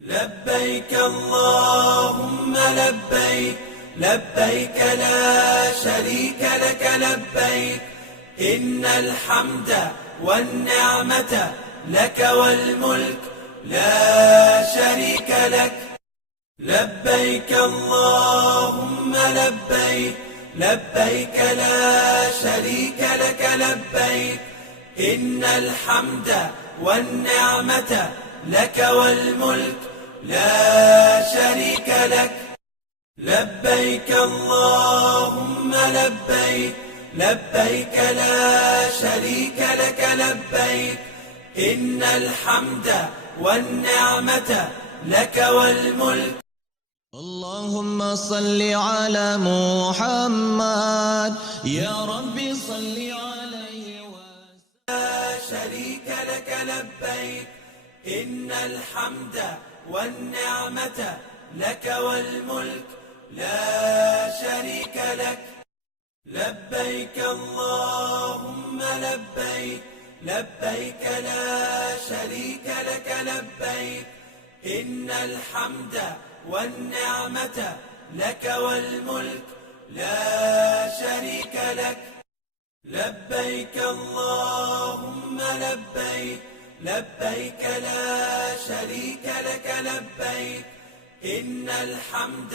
لبيك اللهم لبيك لبيك لا شريك لك لبيك إن الحمد والنعمة لك والملك لا شريك لك. لبيك اللهم لبيك لبيك لا شريك لك لبيك إن الحمد والنعمة لك والملك لا شريك لك. لبيك اللهم لبيك لبيك لا شريك لك لبيك إن الحمد والنعمة لك والملك. اللهم صل على محمد يا ربي صل عليه وسلم. لا شريك لك لبيك إن الحمد والنعمة لك والملك لا شريك لك. لبيك اللهم لبيك لبيك لا شريك لك لبيك إن الحمد والنعمة لك والملك لا شريك لك. لبيك اللهم لبيك لبيك لا شريك لك لبيك إن الحمد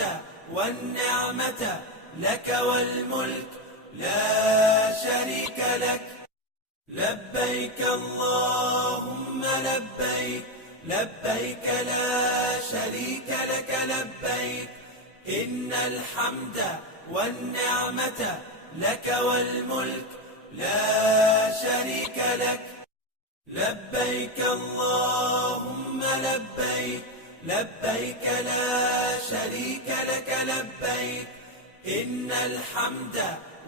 والنعمة لك والملك لا شريك لك. لبيك اللهم لبيك لبيك لا شريك لك لبيك إن الحمد والنعمة لك والملك لا شريك لك. لبيك اللهم لبيك لبيك لا شريك لك لبيك إن الحمد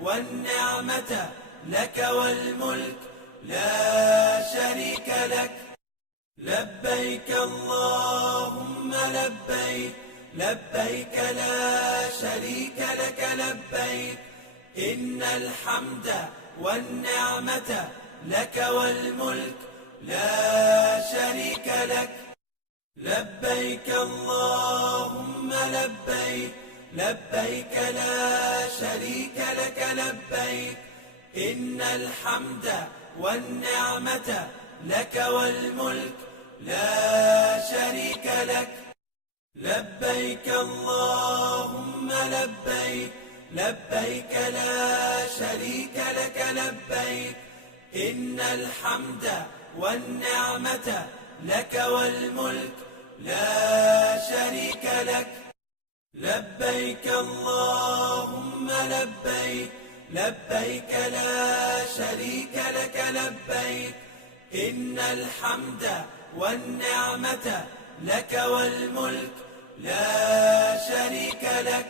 والنعمة لك والملك لا شريك لك. لبيك اللهم لبيك لبيك لا شريك لك لبيك إن الحمد والنعمة لك والملك لا شريك لك. لبيك اللهم لبيك لبيك لا شريك لك لبيك إن الحمد والنعمة لك والملك لا شريك لك. لبيك اللهم لبيك لبيك لا شريك لك لبيك إن الحمد والنعمة لك والملك لا شريك لك. لبيك اللهم لبيك لبيك لا شريك لك لبيك إن الحمد والنعمة لك والملك لا شريك لك.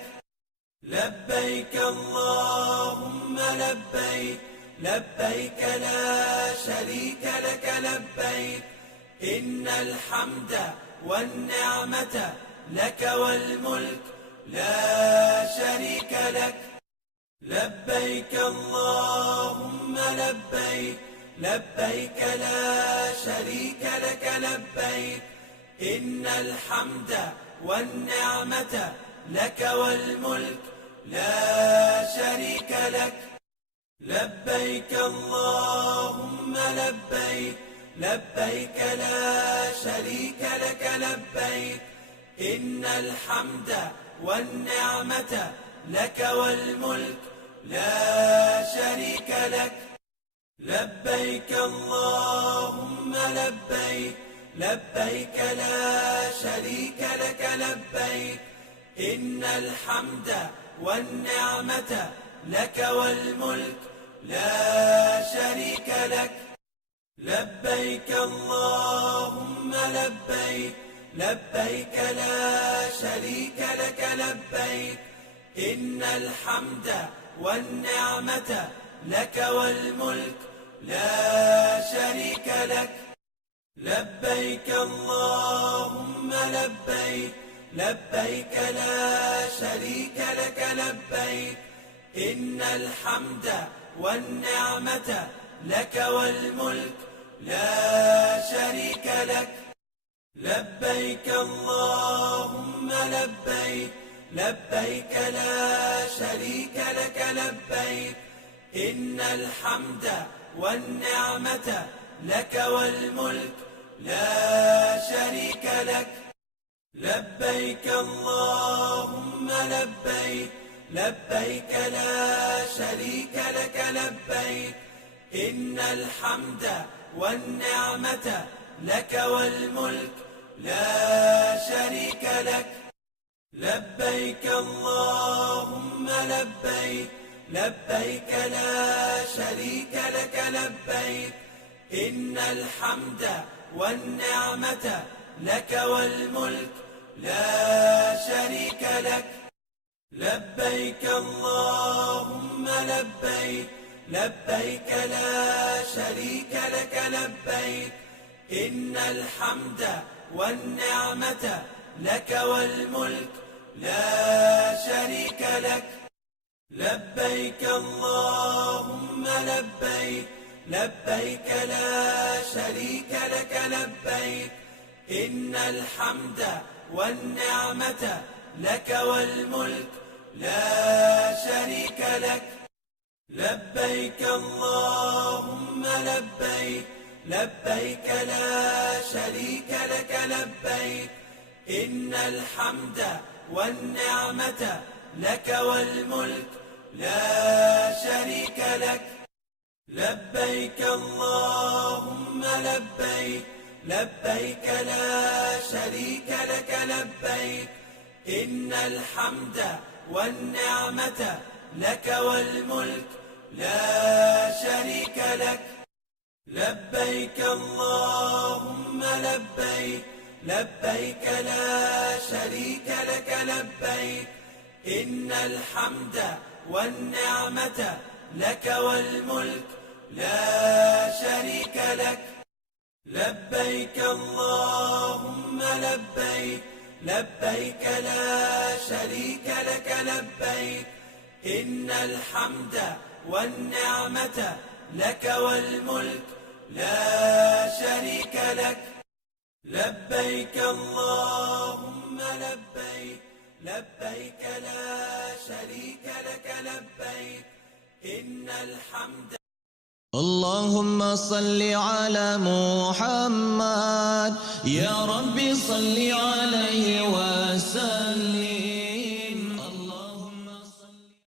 لبيك اللهم لبيك لبيك لا شريك لك لبيك إن الحمد والنعمة لك والملك لا شريك لك. لبيك اللهم لبيك لبيك لا شريك لك لبيك إن الحمد والنعمة لك والملك لا شريك لك. لبيك اللهم لبيك لبيك لا شريك لك لبيك إن الحمد والنعمة لك والملك لا شريك لك. لبيك اللهم لبيك لبيك لا شريك لك لبيك إن الحمد والنعمة لك والملك لا شريك لك. لبيك اللهم لبيك لبيك لا شريك لك لبيك إن الحمد والنعمة لك والملك لا شريك لك. لبيك اللهم لبيك لبيك لا شريك لك لبيك إن الحمد والنعمة لك والملك لا شريك لك. لبيك اللهم لبيك لبيك لا شريك لك لبيك إن الحمد والنعمة لك والملك لا شريك لك لبيك اللهم لبيك لبيك لا شريك لك لبيك إن الحمد والنعمة لك والملك لا شريك لك لبيك اللهم لبيك لبيك لا شريك لك لبيك إن الحمد والنعمة لك والملك لا شريك لك لبيك اللهم لبيك لبيك لا شريك لك لبيك إن الحمد والنعمة لك والملك لا شريك لك لبيك اللهم لبيك لبيك لا شريك لك لبيك إن الحمد والنعمة لك والملك لا شريك لك لبيك اللهم لبيك لبيك لا شريك لك لبيك إن الحمد والنعمة لك والملك لا شريك لك لبيك اللهم لبيك لبيك لا شريك لك لبيك إن الحمد والنعمة لك والملك لا شريك لك لبيك اللهم لبيك لبيك لا شريك لك لبيك إن الحمد والنعمة لك والملك لا شريك لك لبيك اللهم لبيك لبيك لا شريك لك لبيك إن الحمد والنعمة لك والملك لا شريك لك لبيك اللهم لبيك لبيك لا شريك لك لبيك إن الحمد اللهم صل على محمد يا رب صل عليه وسلم